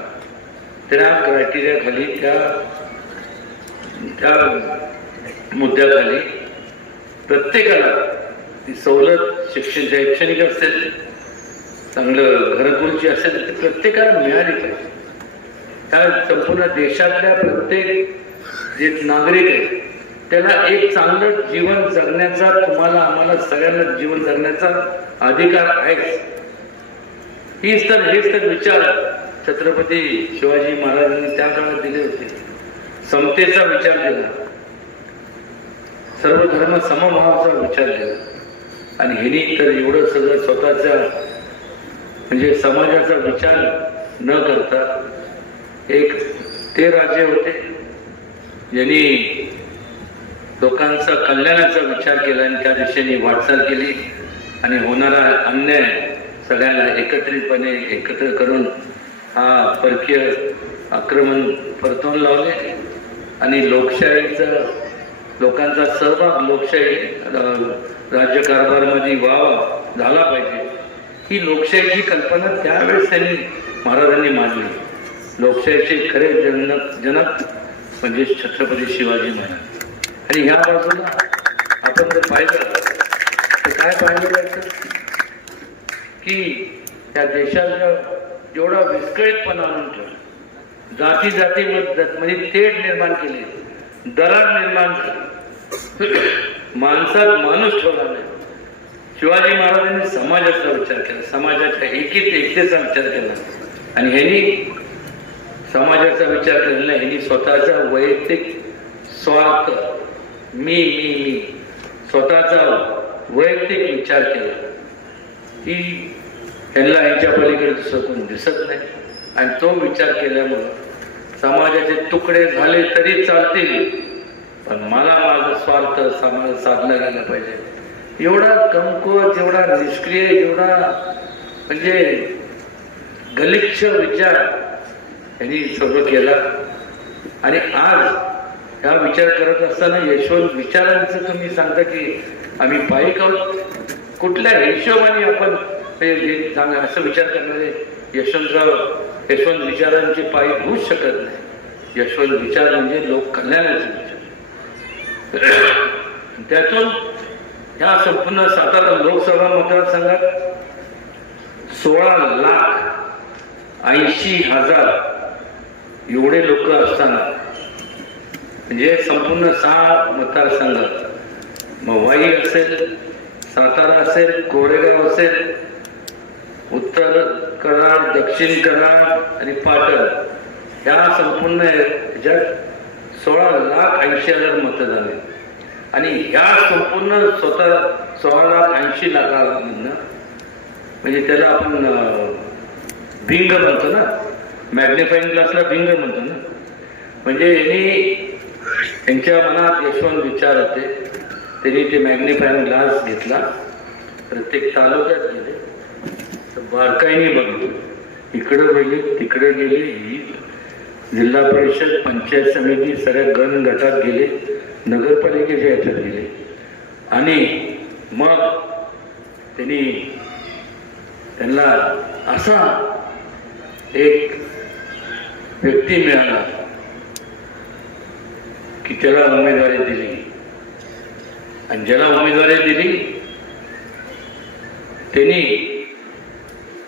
त्या क्रायटेरियाखाली त्या मुद्द्याखाली प्रत्येकाला ती सवलत शैक्षणिक असेल, चांगलं घरकुलची असेल, ती प्रत्येकाला मिळाली पाहिजे. त्या संपूर्ण देशातल्या प्रत्येक जे नागरिक आहे त्याला एक चांगलं जीवन जगण्याचा, तुम्हाला आम्हाला सगळ्यांना जीवन जगण्याचा अधिकार आहे. हेच तर विचार छत्रपती शिवाजी महाराजांनी त्या काळात दिले होते. समतेचा विचार दिला, सर्व धर्म समभावाचा विचार दिला. आणि ह्यांनी तर एवढं सगळं स्वतःच्या म्हणजे समाजाचा विचार न करता एक ते राजे होते ज्यांनी लोकांचा कल्याणाचा विचार केला आणि त्या दिशेने वाटचाल केली. आणि होणारा अन्याय सगळ्यांना एकत्रितपणे एकत्र करून हा परकीय आक्रमण परतवून लावले. आणि लोकशाहीचा लोकांचा सहभाग लोकशाही राज्यकारभारामध्ये व्हावा झाला पाहिजे, ही लोकशाहीची कल्पना त्यावेळेस त्यांनी महाराजांनी मांडली. लोकशाहीचे खरे जनक म्हणजे छत्रपती शिवाजी महाराज. आणि ह्या बाजूला आपण जर पाहिलं तर काय पाहिलं जायचं की त्या देशाला जेवढा विस्कळीतपणा आणून ठेवला, जाती जातीमध्ये तेढ निर्माण केली, दरार निर्माण झाली, माणसात माणूस ठेवला नाही. शिवाजी महाराजांनी समाजाचा विचार केला, समाजाच्या एकतेचा विचार केला. आणि ह्यांनी समाजाचा विचार केलेला, ह्यांनी स्वतःचा वैयक्तिक स्वार्थ मी स्वतःचा वैयक्तिक विचार केला की ह्यांना ह्यांच्या पलीकडे दुसरं कोण दिसत नाही. आणि तो विचार केल्यामुळं समाजाचे तुकडे झाले तरी चालतील, पण मला माझा स्वार्थ समाज साधला गेला पाहिजे. एवढा कमकुवत, एवढा निष्क्रिय, एवढा म्हणजे गलिच्छ विचार यांनी सर्व केला. आणि आज हा विचार करत असताना यशवंत विचारांचं तुम्ही सांगता की आम्ही पायिक आहोत, कुठल्या हिशोबाने आपण असं विचार करणारे यशवंत विचारांचे पायिक होऊच शकत नाही. यशवंत विचार म्हणजे लोक कल्याणाचे विचार. त्यातून ह्या संपूर्ण सातारा लोकसभा मतदारसंघात 16,80,000 एवढे लोक असताना म्हणजे संपूर्ण 6 मतदारसंघात मग वाई असेल, सातारा असेल, कोरेगाव असेल, उत्तर कराड, दक्षिण कराड आणि पाटण ह्या संपूर्ण ह्याच्यात 16,80,000 मतदान आहे. आणि ह्या संपूर्ण 16,80,000 म्हणजे त्याला आपण भिंग म्हणतो ना, मॅग्निफाईंग ग्लासला भिंग म्हणतो ना. म्हणजे यांच्या मनात यशवंत विचार होते, त्यांनी ते मॅग्निफाईंग ग्लास घेतला, प्रत्येक तालुक्यात गेले, बारकाईने बघितलं, इकडं गेले तिकडे गेले, ही जिल्हा परिषद पंचायत समिती सगळ्या गटात गेले, नगरपालिकेच्या याच्यात गेले. आणि मग त्यांनी त्यांना असा एक व्यक्ती मिळाला की त्याला उमेदवारी दिली, आणि ज्याला उमेदवारी दिली त्यांनी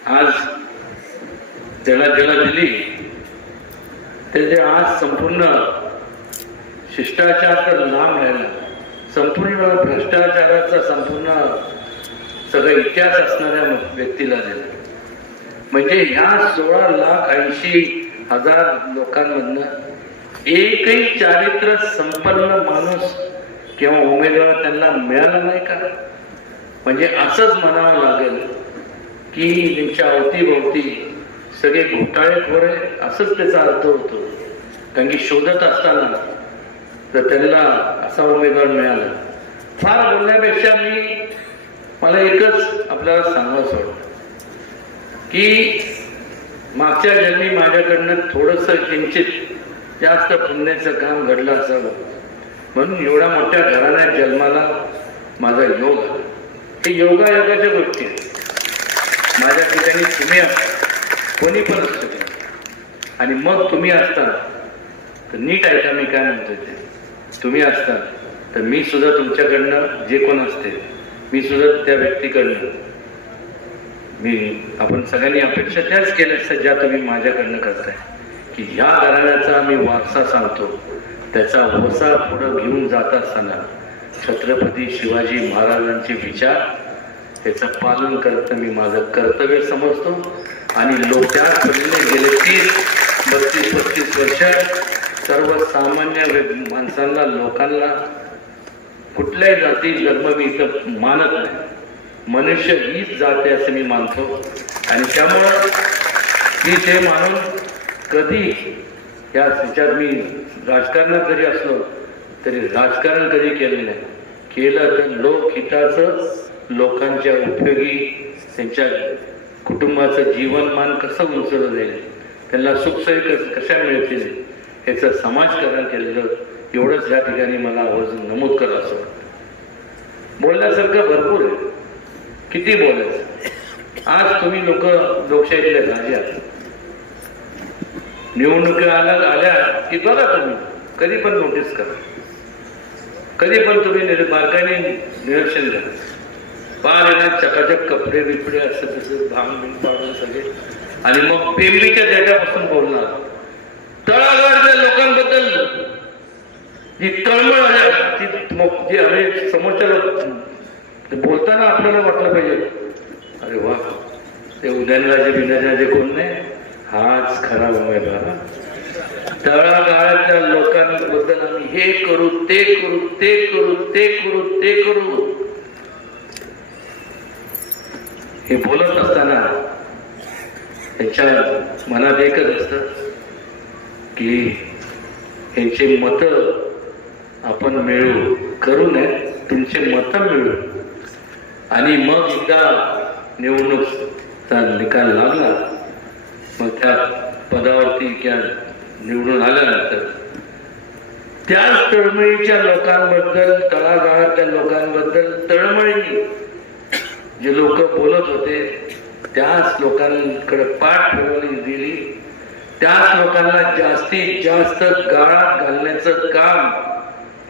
आज ज्याला दिली त्याचे आज संपूर्ण शिष्टाचार तर लांब राहिला, संपूर्ण भ्रष्टाचाराचा संपूर्ण सगळा इतिहास असणाऱ्या व्यक्तीला दिला. म्हणजे ह्या 16,80,000 लोकांमधनं एकही चारित्र्य संपन्न माणूस किंवा उमेदवार त्यांना मिळाला नाही का? म्हणजे असंच म्हणावं लागेल की त्यांच्या अवतीभोवती सगळे घोटाळेखोर आहे, असंच त्याचा अर्थ होतो. कारण की शोधत असताना तर त्यांना असा उमेदवार मिळाला. फार बोलण्यापेक्षा मला एकच आपल्याला सांगावं वाटतं की मागच्या जन्मी माझ्याकडनं थोडंसं किंचित जास्त पुण्याचं काम घडलं असावं, म्हणून एवढ्या मोठ्या घराण्यात जन्माला माझा योग आला. हे योगायोगाच्या गोष्टी आहेत. माझ्या ठिकाणी तुम्ही असता, कोणी पण असू शकता, आणि मग तुम्ही असता तर नीट ऐका मी काय म्हणतोय ते. तुम्ही असता तर मी सुद्धा तुमच्याकडनं जे कोण असते मी सुद्धा त्या व्यक्तीकडनं आपण सगळ्यांनी अपेक्षा त्याच केल्या असतात ज्या तुम्ही माझ्याकडनं करताय, की ह्या घराण्याचा मी वारसा सांगतो, त्याचा वसा पुढं घेऊन जात असताना छत्रपती शिवाजी महाराजांचे विचार त्याचं पालन करणं मी माझं कर्तव्य समजतो. आणि त्याच पद्धतीने गेले 30-32-35 वर्ष सर्वसामान्य माणसांना, लोकांना, कुठल्याही जाती धर्म मी इथं मानत नाही. मनुष्य हीच जाते असं मी मानतो. आणि त्यामुळं मी ते मानून कधी या विचार मी राजकारणात जरी असलो तरी राजकारण कधी केलं नाही. केलं तर लोकहिताचं, लोकांच्या उपयोगी, त्यांच्या कुटुंबाचं जीवनमान कसं उंचवलं जाईल, त्यांना सुखसोयी कशा मिळतील याचं समाजकारण केलेलं, एवढंच या ठिकाणी मला आवर्जून नमूद करा असं वाटतं. बोलण्यासारखं भरपूर आहे, किती बोलायचं. आज तुम्ही लोकशाहीतले राजे आहात. निवडणुका आल्या की बघा, तुम्ही कधी पण नोटीस करा, कधी पण तुम्ही बारकाईने निरीक्षण करा. फार येणार चकाचक कपडे बिपडे असं तसं भांग बिंग पाडून सगळे, आणि मग पेंबीच्या देठापासून बोलणार. तळागाळच्या लोकांबद्दल जी तळमळ आहे ती आम्ही समोरच्या बोलताना आपल्याला वाटलं पाहिजे, अरे वा, ते उदयनराजे बिनराजे कोण नाही, हाच खरा उमेदवार. तळागाळातल्या लोकांबद्दल आम्ही हे करू, ते करू, ते करू, ते करू, ते करू, हे बोलत असताना त्यांच्या मनात एकच असतं की यांचे मत आपण मिळवू, करू नये, तुमचे मत मिळवू. आणि मग एकदा निवडणूकचा निकाल लागला, मग त्या पदावरती किंवा निवडून आल्यानंतर त्याच तळमळीच्या लोकांबद्दल, तळागाळातल्या लोकांबद्दल तळमळीने जे लोक बोलत होते त्याच लोकांकडे पाठ फिरवली दिली, त्याच लोकांना जास्तीत जास्त गाळात घालण्याचं काम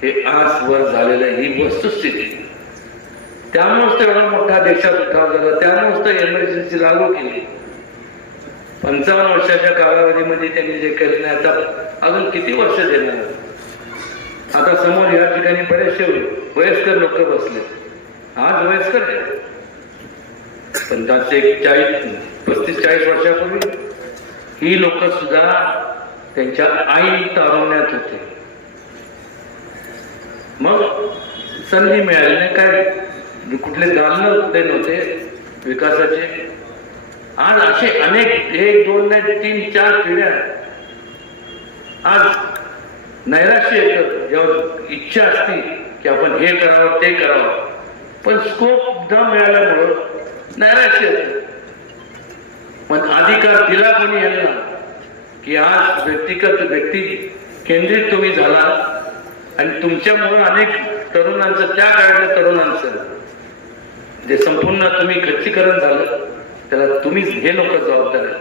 हे आजवर झालेलं आहे. ही वस्तुस्थिती. त्यामुळेच तेवढा मोठा देशात उठाव झाला, त्यामुळेच तर एमर्जन्सी लागू केली. 55 वर्षाच्या कालावधीमध्ये त्यांनी जे केले नाही, आता अजून किती वर्ष देणार. आता समोर या ठिकाणी बरेचसे वयस्कर लोक बसले. आज वयस्कर आहे, पण त्याचे 35-40 वर्षापूर्वी ही लोक सुद्धा त्यांच्या आई तारुण्यात होते. मग संधी मिळाली नाही, काय कुठले दालन ते नव्हते विकासाचे. आज असे अनेक 1, 2 नाही 3, 4 पिढ्या आज नैराश्य येतं, जेव्हा इच्छा असते की आपण हे करावं ते करावं, पण स्कोप न मिळाल्यामुळं नैराश्य येतं. पण अधिकार दिला कोणी यांना की आज व्यक्ती केंद्रित तुम्ही झाला, आणि तुमच्यामुळे अनेक तरुणांचं, त्या काळातल्या तरुणांचं जे संपूर्ण तुम्ही खच्चीकरण झालं, त्याला तुम्हीच हे लोक जबाबदार आहे.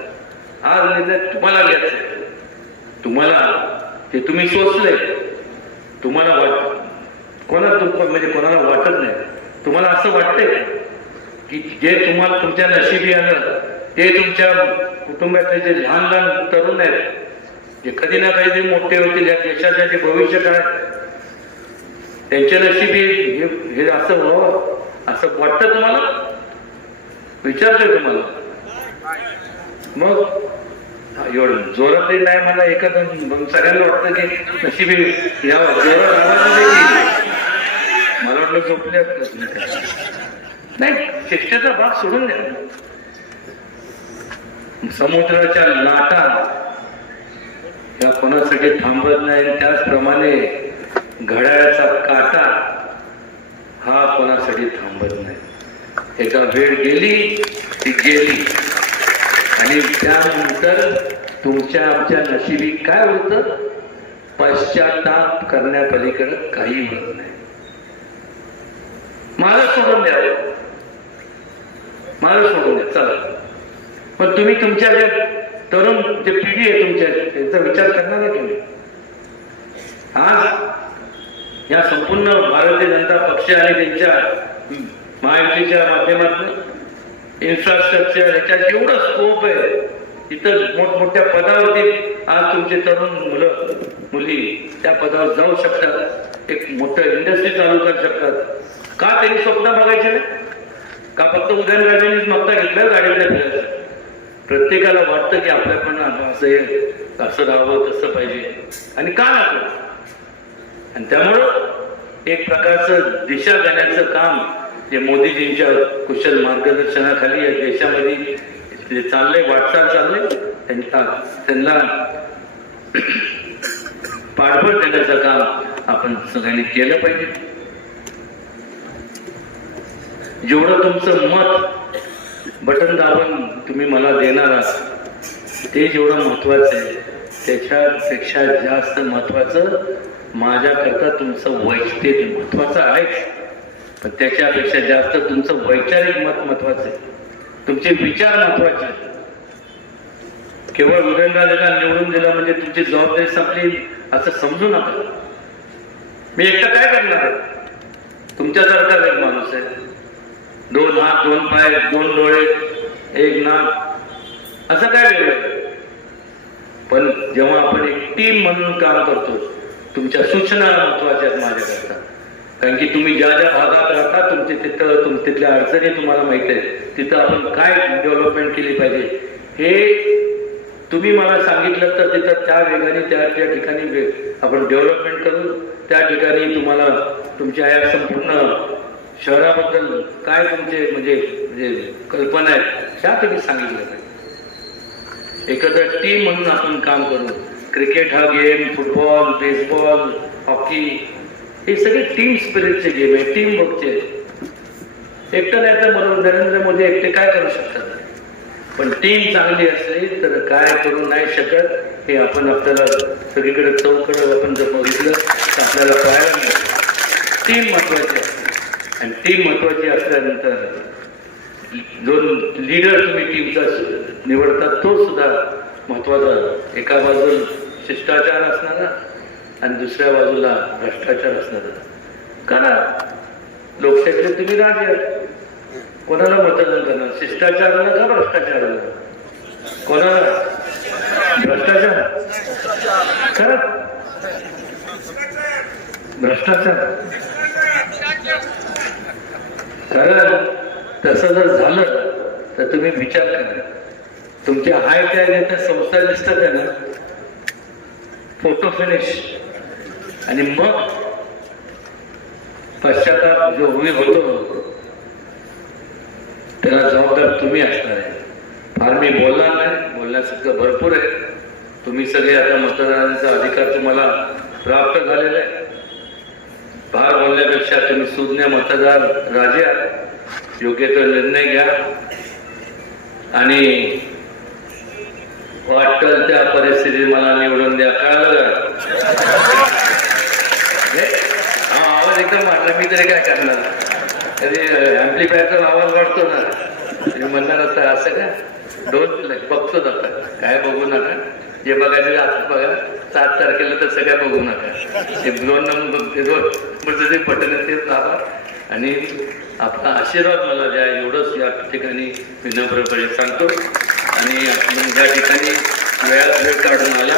हा निर्णय तुम्हाला घ्यायचा आहे. तुम्हाला ते तुम्ही सोचले, तुम्हाला म्हणजे कोणाला वाटत नाही. तुम्हाला असं वाटतंय की जे तुम्हाला तुमच्या नशिबी आलं ते तुमच्या कुटुंबातले जे लहान लहान तरुण आहेत, जे कधी ना कधी मोठे होतील, या देशाचे जे भविष्य काय त्यांच्या नशिबी हे असं व्हावं असं वाटतं तुम्हाला? विचारतोय तुम्हाला. मग एवढं जोरातही नाही मला एखादं सगळ्यांना वाटतं की नशिबी यावं, जोरात आवाज देखील मला वाटलं झोपले नाही. शिक्षेचा भाग सोडून द्या. समुद्राच्या लाटा या कोणासाठी थांबत नाही, त्याचप्रमाणे घड्याळाचा काटा हा कोणासाठी थांबत नाही. एका वेळ गेली ती गेली आणि त्यानंतर तुमच्या आमच्या नशिबी काय होतं? पश्चाताप करण्यापलीकडे काही होत नाही. मला सोडून द्या, मला सोडून द्या, चला. पण तुम्ही तुमच्या जे तरुण जे पिढी आहे तुमच्या, त्यांचा विचार करणार आहे तुम्ही. आज या संपूर्ण भारतीय जनता पक्ष आणि त्यांच्या महायुतीच्या माध्यमातून इन्फ्रास्ट्रक्चर ह्याच्यात जेवढं स्कोप आहे, तिथं मोठमोठ्या पदावरती आज तुमचे तरुण मुलं मुली त्या पदावर जाऊ शकतात. एक मोठं इंडस्ट्री चालू करू शकतात. का त्यांनी स्वप्न बघायचे नाही? का फक्त उदयनराजेंनीच मागता घेतलं गाडीतल्या फिरायचं? प्रत्येकाला वाटतं की आपल्या पण असं राहावं, तसं पाहिजे, आणि का नको? आणि त्यामुळं एक प्रकारचं दिशा देण्याचं काम जे मोदीजींच्या कुशल मार्गदर्शनाखाली या देशामध्ये जे चाललंय, वाटचाल चाललंय, त्यांना पाठबळ देण्याचं काम आपण सगळ्यांनी केलं पाहिजे. जेवढं तुमचं मत बटन दाबून तुम्ही मला देणार आहात ते जेवढं महत्वाचं आहे, त्याच्यापेक्षा जास्त महत्वाचं माझ्याकरता तुमचं वैयक्तिक महत्वाचं आहे, पण त्याच्यापेक्षा जास्त तुमचं वैचारिक मत महत्वाचं आहे. तुमचे विचार महत्वाचे. केवळ उदयनराजेला निवडून दिलं म्हणजे तुमची जबाबदारी संपली असं समजू नका. मी एकटा काय करणार आहे? तुमच्यासारखा एक माणूस आहे. 2 हात, 2 पाय, 2 डोळे, 1 नाक, असं काय वेगळं? पण जेव्हा आपण एक टीम म्हणून काम करतो, तुमच्या सूचना महत्वाच्या आहेत माझ्याकरता. कारण की तुम्ही ज्या ज्या भागात राहता, तिथल्या अडचणी तुम्हाला माहिती आहे. तिथं आपण काय डेव्हलपमेंट केली पाहिजे हे तुम्ही मला सांगितलं तर तिथं त्या वेगाने त्या ठिकाणी आपण डेव्हलपमेंट करू. त्या ठिकाणी तुम्हाला तुमच्या या संपूर्ण शहराबद्दल काय तुमचे म्हणजे कल्पना आहेत त्या तुम्ही सांगितलं पाहिजे. एकत्र टीम म्हणून आपण काम करू. क्रिकेट हा गेम, फुटबॉल, बेसबॉल, हॉकी हे सगळे टीम स्पिरिटचे गेम आहे, टीम वर्कचे. एकटं नाही तर बरोबर नरेंद्र मोदी एकटे काय करू शकतात, पण टीम चांगली असली तर काय करू नाही शकत हे आपल्याला सगळीकडे चौकडे आपण जर बघितलं तर आपल्याला कळायला मिळतं. टीम महत्वाची आहे आणि टीम महत्वाची असल्यानंतर जो लीडर तुम्ही टीमचा निवडता तो सुद्धा महत्वाचा. एका बाजूला शिष्टाचार असणारा आणि दुसऱ्या बाजूला भ्रष्टाचार असणारा. करा लोकशाहीतले तुम्ही राजे आहेत. कोणाला मतदान करणार? शिष्टाचाराला का भ्रष्टाचाराला? कोणाला? भ्रष्टाचार करा. भ्रष्टाचार करा. तसं जर झालं तर तुम्ही विचार करा. तुमच्या हाय काय त्या संस्था दिसतात आहे ना, फोटो फिनिश, आणि मग पश्चाताप जो होतो त्याला जबाबदार तुम्ही असणार आहे. फार मी बोलणार नाही, बोलण्यासारखं भरपूर आहे. तुम्ही सगळे आता मतदानाचा अधिकार तुम्हाला प्राप्त झालेला आहे. फार बोलण्यापेक्षा तुम्ही सुज्ञ मतदार राजे आहात. योग्य तो निर्णय घ्या आणि वाटल त्या परिस्थितीत मला निवडून द्या. कळलं का? हा आवाज एकदम मारला. मी तरी काय करणार? कधी ऍम्प्लिफायरचा आवाज वाढतो ना, तुम्ही म्हणणार आता असं का, बघतो जाता, काय बघू नका, जे बघायचं आता बघा, 7 तारखेला तसं काय बघू नका, ते 2 नंबरचं जे बटन आहे ते दाबा आणि आपला आशीर्वाद मला द्या, एवढंच या ठिकाणी विनम्रपणे सांगतो. आणि आपण या ठिकाणी वेळ काढून आला